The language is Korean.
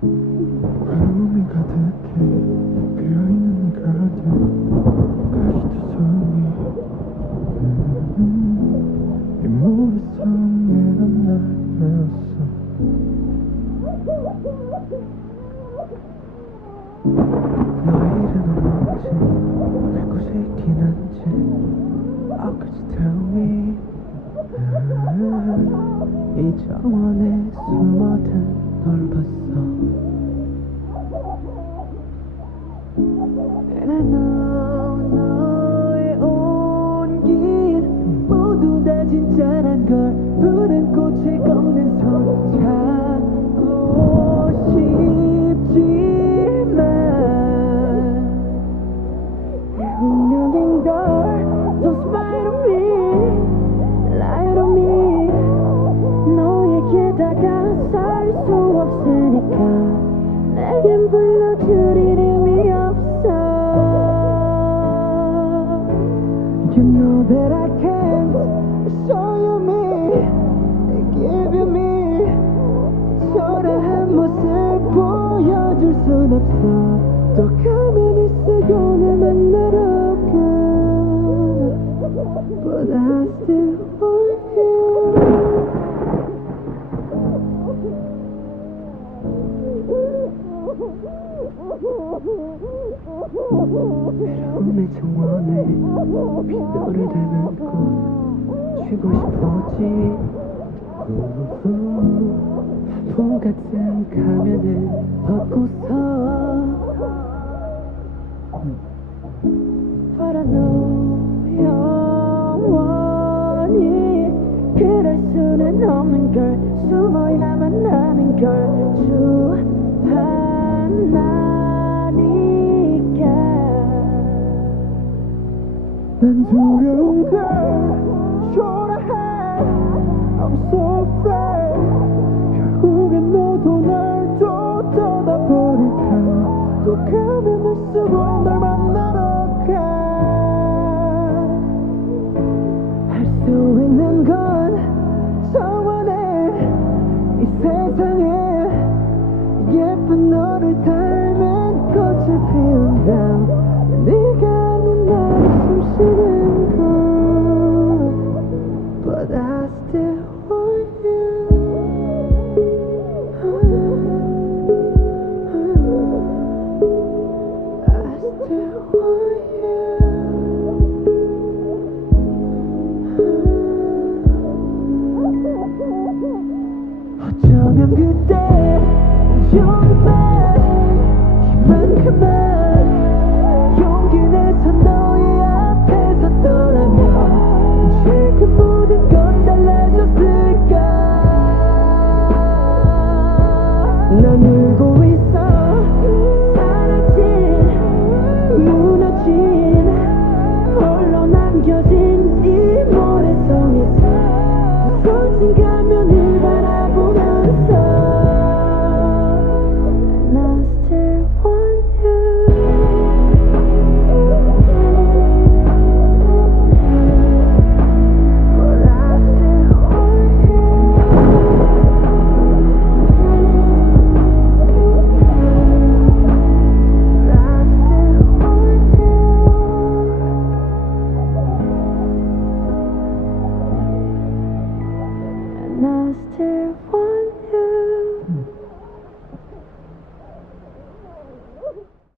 구름이 가득해 비어있는 이 가든 가시투성이 이 모래성에 난 날매웠어 너의 이름은 뭔지 그곳에 있긴 한지 How could you tell me 이 정원에 숨어든 널 봤어 And I know 너의 온길 모두 다 진짜란 걸 푸른 꽃을 꺾는 손 잡고 싶지만 운명인걸 Don't smile on me Lie on me 너에게 다가설 수 없으니까 내겐 불러줄 이름이 없어 You know that I can't show you me Give you me 초라한 모습 보여줄 순 없어 또 가면을 쓰고 날 만나러 가 But I still want you 외로움의 정원에 너를 닮은 꽃 주고 싶었지 바보 같은 가면을 벗고서 But I know 영원히 그럴 수는 없는 걸 숨어야만 하는 걸 주하나니까 난 두려운 걸 초라해 I'm so afraid 결국엔 너도 날 또 떠나버릴까 또 가면을 쓰고 널 만나러 가 할 수 있는 건 정원에 이 세상에 예쁜 너를 닮은 꽃을 피운다 네가 아닌 나를 숨쉬는 곳 But I still want you I still want you 어쩌면 그때 조금만 이만큼만 용기 내서 너의 앞에 섰더라면 지금 모든 건 달라졌을까 난 울고 있어